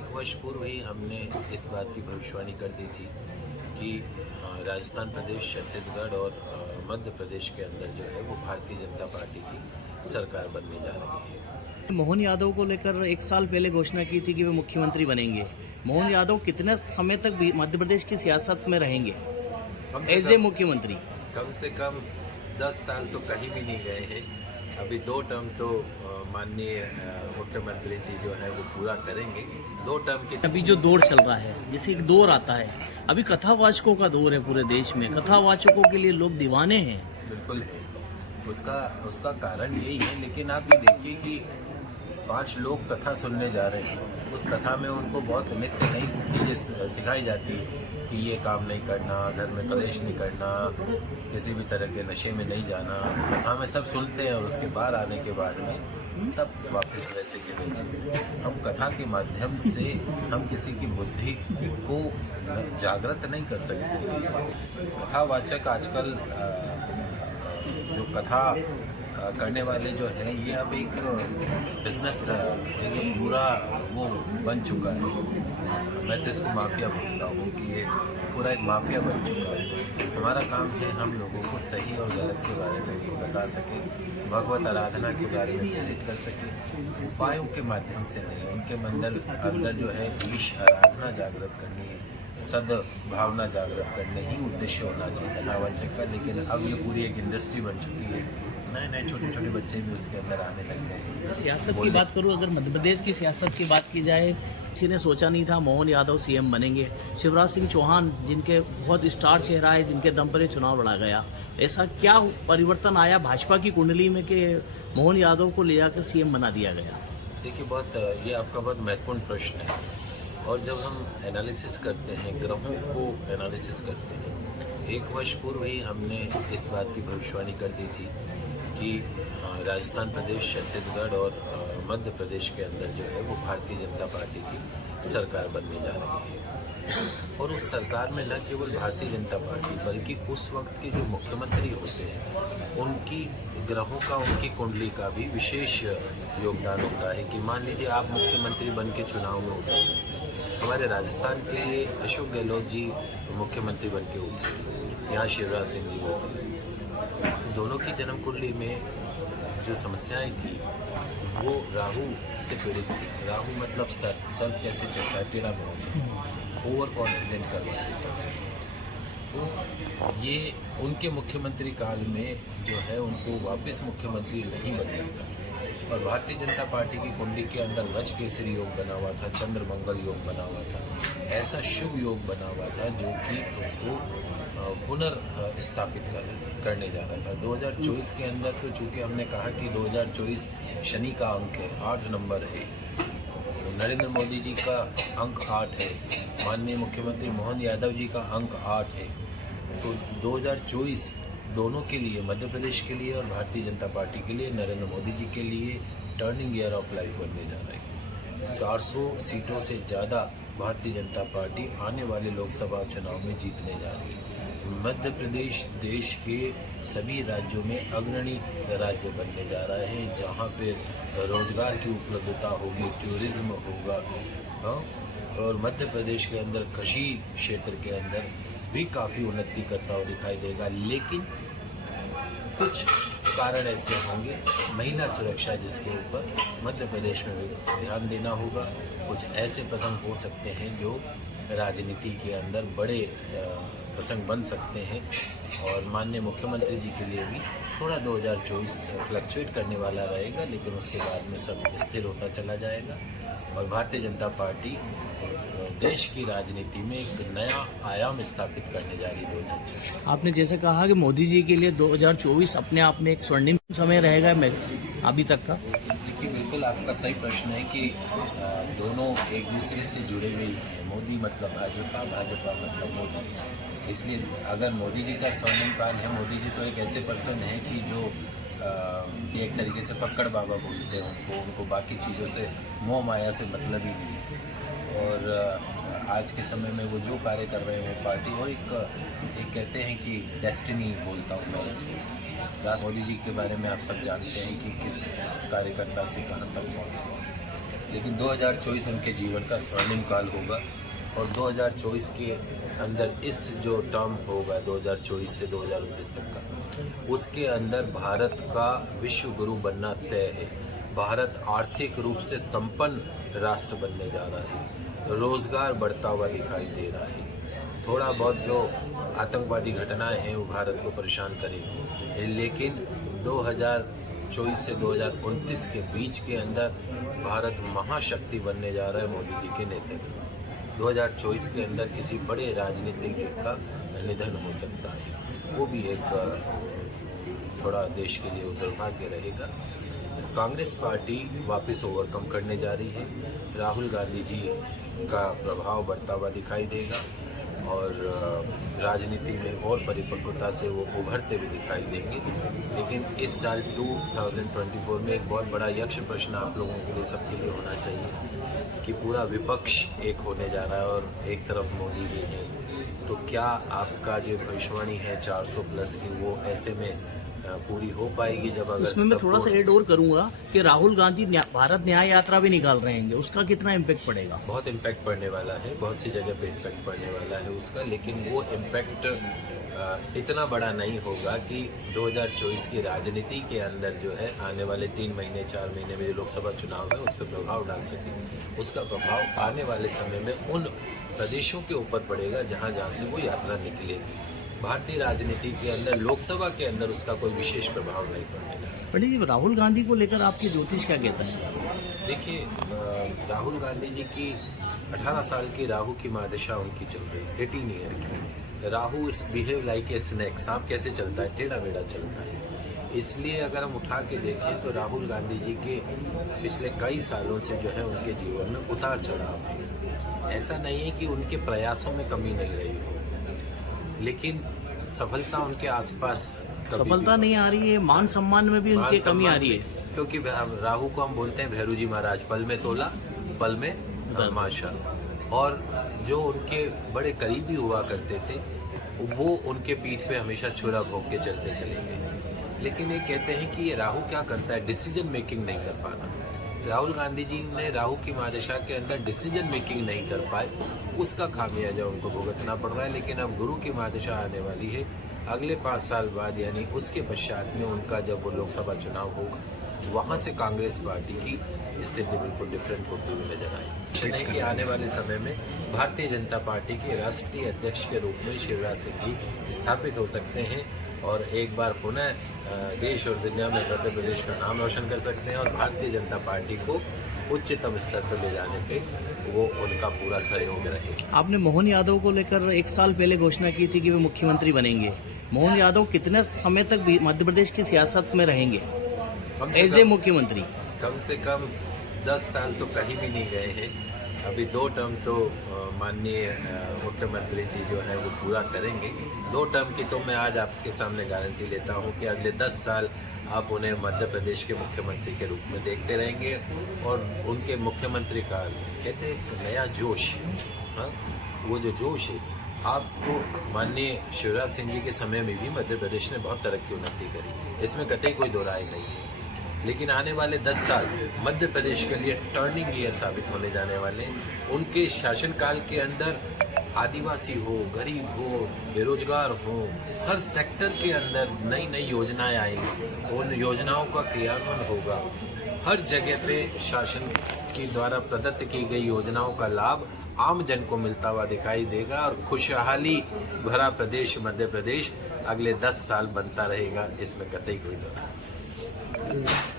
एक वर्ष पूर्व ही हमने इस बात की भविष्यवाणी कर दी थी कि राजस्थान प्रदेश, छत्तीसगढ़ और मध्य प्रदेश के अंदर जो है वो भारतीय जनता पार्टी की सरकार बनने जा रही है। मोहन यादव को लेकर एक साल पहले घोषणा की थी कि वे मुख्यमंत्री बनेंगे। मोहन यादव कितने समय तक मध्य प्रदेश की सियासत में रहेंगे एज ए मुख्यमंत्री? कम से कम 10 साल तो कहीं भी नहीं गए हैं। अभी 2 टर्म तो माननीय मुख्यमंत्री जी जो है वो पूरा करेंगे। 2 टर्म के अभी जो दौर चल रहा है, जैसे एक दौर आता है, अभी कथावाचकों का दौर है पूरे देश में। कथावाचकों के लिए लोग दीवाने हैं। बिल्कुल है, उसका कारण यही है। लेकिन आप ये देखिए कि 5 लोग कथा सुनने जा रहे हैं। उस कथा में उनको बहुत नित्य नई चीज़ें सिखाई जाती है कि ये काम नहीं करना, घर में कलेश नहीं करना, किसी भी तरह के नशे में नहीं जाना। कथा में सब सुनते हैं और उसके बाहर आने के बाद में सब वापस वैसे के वैसे। हम कथा के माध्यम से हम किसी की बुद्धि को जागृत नहीं कर सकते। कथावाचक आजकल जो कथा करने वाले जो है ये अब एक बिजनेस पूरा वो बन चुका है। मैं तो इसको माफिया बोलता हूँ कि ये पूरा एक माफिया बन चुका है। हमारा काम है हम लोगों को सही और गलत के बारे में बता सकें, भगवत आराधना के बारे में प्रेरित कर सकें, उपायों के माध्यम से नहीं। उनके अंदर जो है ईश आराधना जागृत करनी है, सद्भावना जागृत करने ही उद्देश्य होना चाहिए कथावाचक का। लेकिन अब ये पूरी एक इंडस्ट्री बन चुकी है। नए छोटे छोटे बच्चे भी उसके अंदर आने लग गए हैं। सियासत की बात करूं, अगर मध्य प्रदेश की सियासत की बात की जाए, किसी ने सोचा नहीं था मोहन यादव सीएम बनेंगे। शिवराज सिंह चौहान जिनके बहुत स्टार चेहरा है, जिनके दम पर ये चुनाव लड़ा गया, ऐसा क्या परिवर्तन आया भाजपा की कुंडली में कि मोहन यादव को ले जाकर सीएम बना दिया गया? देखिए, ये आपका बहुत महत्वपूर्ण प्रश्न है। और जब हम एनालिसिस करते हैं, ग्रहों को एनालिसिस करते हैं, 1 वर्ष पूर्व ही हमने इस बात की भविष्यवाणी कर दी थी कि राजस्थान प्रदेश, छत्तीसगढ़ और मध्य प्रदेश के अंदर जो है वो भारतीय जनता पार्टी की सरकार बनने जा रही है। और उस सरकार में न केवल भारतीय जनता पार्टी बल्कि उस वक्त के जो मुख्यमंत्री होते हैं उनकी ग्रहों का, उनकी कुंडली का भी विशेष योगदान होता है। कि मान लीजिए आप मुख्यमंत्री बन के चुनाव में उतरे, हमारे राजस्थान के लिए अशोक गहलोत जी मुख्यमंत्री बन के उतरे, यहाँ शिवराज सिंह जी उतरे। दोनों की जन्म कुंडली में जो समस्याएं थी वो राहु से पीड़ित थी। राहु मतलब सर कैसे चलता है, टेढ़ा मेढ़ा चलता है, ओवर कॉन्फिडेंट करवा देता है। तो ये उनके मुख्यमंत्री काल में जो है उनको वापस मुख्यमंत्री नहीं बनना था। और भारतीय जनता पार्टी की कुंडली के अंदर गज केसरी योग बना हुआ था, चंद्र मंगल योग बना हुआ था, ऐसा शुभ योग बना हुआ था जो कि उसको पुनर्स्थापित करने जा रहा था। 2024 के अंदर तो चूँकि हमने कहा कि 2024 शनि का अंक है, 8 नंबर है, नरेंद्र मोदी जी का अंक 8 है, माननीय मुख्यमंत्री मोहन यादव जी का अंक 8 है। तो 2024 दोनों के लिए, मध्य प्रदेश के लिए और भारतीय जनता पार्टी के लिए, नरेंद्र मोदी जी के लिए टर्निंग ईयर ऑफ लाइफ बनने जा रहा है। 400 सीटों से ज़्यादा भारतीय जनता पार्टी आने वाले लोकसभा चुनाव में जीतने जा रही है। मध्य प्रदेश देश के सभी राज्यों में अग्रणी राज्य बनने जा रहा है, जहाँ पे रोजगार की उपलब्धता होगी, टूरिज्म होगा। और मध्य प्रदेश के अंदर कृषि क्षेत्र के अंदर भी काफ़ी उन्नति करता हुआ दिखाई देगा। लेकिन कुछ कारण ऐसे होंगे, महिला सुरक्षा जिसके ऊपर मध्य प्रदेश में भी ध्यान देना होगा। कुछ ऐसे प्रसंग हो सकते हैं जो राजनीति के अंदर बड़े प्रसंग बन सकते हैं। और माननीय मुख्यमंत्री जी के लिए भी थोड़ा 2024 फ्लक्चुएट करने वाला रहेगा, लेकिन उसके बाद में सब स्थिर होता चला जाएगा। और भारतीय जनता पार्टी देश की राजनीति में एक नया आयाम स्थापित करने जा रही है 2024। आपने जैसे कहा कि मोदी जी के लिए 2024 अपने आप में एक स्वर्णिम समय रहेगा अभी तक का। देखिए, बिल्कुल आपका सही प्रश्न है कि दोनों एक दूसरे से जुड़े हुए हैं। मोदी मतलब भाजपा, भाजपा मतलब मोदी। इसलिए अगर मोदी जी का स्वर्णिम काल है, मोदी जी तो एक ऐसे पर्सन है कि जो एक तरीके से फक्कड़ बाबा बोलते हैं उनको बाकी चीज़ों से, मोह माया से मतलब ही नहीं है। और आज के समय में वो जो कार्य कर रहे हैं वो पार्टी, और एक कहते हैं कि डेस्टिनी बोलता हूँ मैं इसको। मोदी जी के बारे में आप सब जानते हैं कि किस कार्यकर्ता से कहाँ तक पहुँचे। लेकिन 2024 उनके जीवन का स्वर्णिम काल होगा और 2024 के अंदर इस जो टर्म होगा 2024 से 2029 तक का, उसके अंदर भारत का विश्व गुरु बनना तय है। भारत आर्थिक रूप से संपन्न राष्ट्र बनने जा रहा है, रोजगार बढ़ता हुआ दिखाई दे रहा है। थोड़ा बहुत जो आतंकवादी घटनाएं हैं वो भारत को परेशान करेंगी, लेकिन 2024 से 2029 के बीच के अंदर भारत महाशक्ति बनने जा रहा है मोदी जी के नेतृत्व में। 2024 के अंदर किसी बड़े राजनीतिज्ञ का निधन हो सकता है, वो भी एक थोड़ा देश के लिए दुर्भाग्य रहेगा। कांग्रेस पार्टी वापस ओवरकम करने जा रही है, राहुल गांधी जी का प्रभाव बढ़ता हुआ दिखाई देगा और राजनीति में और परिपक्वता से वो उभरते हुए दिखाई देंगे। लेकिन इस साल 2024 में एक बहुत बड़ा यक्ष प्रश्न आप लोगों के लिए, सबके लिए होना चाहिए कि पूरा विपक्ष एक होने जा रहा है और एक तरफ मोदी जी हैं, तो क्या आपका जो भविष्यवाणी है 400 प्लस की वो ऐसे में पूरी हो पाएगी? जब अगर इसमें मैं थोड़ा सा ऐड और करूंगा कि राहुल गांधी भारत न्याय यात्रा भी निकाल रहे हैं, उसका कितना इम्पैक्ट पड़ेगा? बहुत इम्पैक्ट पड़ने वाला है, बहुत सी जगह पे इम्पैक्ट पड़ने वाला है उसका, लेकिन वो इम्पैक्ट इतना बड़ा नहीं होगा कि 2024 की राजनीति के अंदर जो है आने वाले 3 महीने 4 महीने में जो लोकसभा चुनाव है उस पर प्रभाव डाल सके। उसका प्रभाव आने वाले समय में उन प्रदेशों के ऊपर पड़ेगा जहाँ जहाँ से वो यात्रा निकलेगी। भारतीय राजनीति के अंदर लोकसभा के अंदर उसका कोई विशेष प्रभाव नहीं पड़ेगा। पंडित जी, राहुल गांधी को लेकर आपकी ज्योतिष क्या कहता है? देखिए, राहुल गांधी जी की 18 साल की राहु की महादशा उनकी चल रही है, 18 ईयर की। Rahu behave like a snack, सांप कैसे चलता है, टेढ़ा मेढ़ा चलता है। इसलिए अगर हम उठा के देखें तो राहुल गांधी जी के पिछले कई सालों से जो है उनके जीवन में उतार चढ़ाव है। ऐसा नहीं है कि उनके प्रयासों में कमी नहीं रही हो, लेकिन सफलता उनके आसपास सफलता नहीं आ रही है, मान सम्मान में भी उनकी कमी आ रही है। क्योंकि राहु को हम बोलते हैं भैरू जी महाराज, पल में तोला पल में तमाशा। और जो उनके बड़े करीबी हुआ करते थे वो उनके पीठ पे हमेशा छुरा भोंक के चलते चले गए। लेकिन ये कहते हैं कि ये राहु क्या करता है, डिसीजन मेकिंग नहीं कर पाना। राहुल गांधी जी ने राहु की महादशा के अंदर डिसीजन मेकिंग नहीं कर पाए, उसका खामियाजा उनको भुगतना पड़ रहा है। लेकिन अब गुरु की महादशा आने वाली है अगले 5 साल बाद, यानी उसके पश्चात में उनका जब वो लोकसभा चुनाव होगा, वहाँ से कांग्रेस पार्टी की स्थिति बिल्कुल डिफरेंट होती हुई नजर आई। कि आने वाले समय में भारतीय जनता पार्टी के राष्ट्रीय अध्यक्ष के रूप में शिवराज सिंह जी स्थापित हो सकते हैं और एक बार पुनः देश और दुनिया में मध्य प्रदेश का नाम रोशन कर सकते हैं और भारतीय जनता पार्टी को उच्चतम स्तर पर ले जाने पे वो उनका पूरा सहयोग रहेगा। आपने मोहन यादव को लेकर 1 साल पहले घोषणा की थी कि वे मुख्यमंत्री बनेंगे। मोहन यादव कितने समय तक मध्य प्रदेश की सियासत में रहेंगे एज ए मुख्यमंत्री? कम से कम 10 साल तो कहीं भी नहीं गए हैं। अभी 2 टर्म तो माननीय मुख्यमंत्री जी जो है वो पूरा करेंगे। 2 टर्म की तो मैं आज आपके सामने गारंटी लेता हूँ कि अगले 10 साल आप उन्हें मध्य प्रदेश के मुख्यमंत्री के रूप में देखते रहेंगे और उनके मुख्यमंत्री का कहते हैं नया जोश, हाँ, वो जो जोश है आपको माननीय शिवराज सिंह जी के समय में भी मध्य प्रदेश ने बहुत तरक्की उन्नति करी, इसमें कतई कोई दो राय नहीं है। लेकिन आने वाले 10 साल मध्य प्रदेश के लिए टर्निंग ईयर साबित होने जाने वाले हैं। उनके शासनकाल के अंदर आदिवासी हो, गरीब हो, बेरोजगार हो, हर सेक्टर के अंदर नई नई योजनाएं आएंगी, उन योजनाओं का क्रियान्वयन होगा। हर जगह पे शासन के द्वारा प्रदत्त की गई योजनाओं का लाभ आम जन को मिलता हुआ दिखाई देगा और खुशहाली भरा प्रदेश मध्य प्रदेश अगले 10 साल बनता रहेगा, इसमें कतई कोई दो राय नहीं।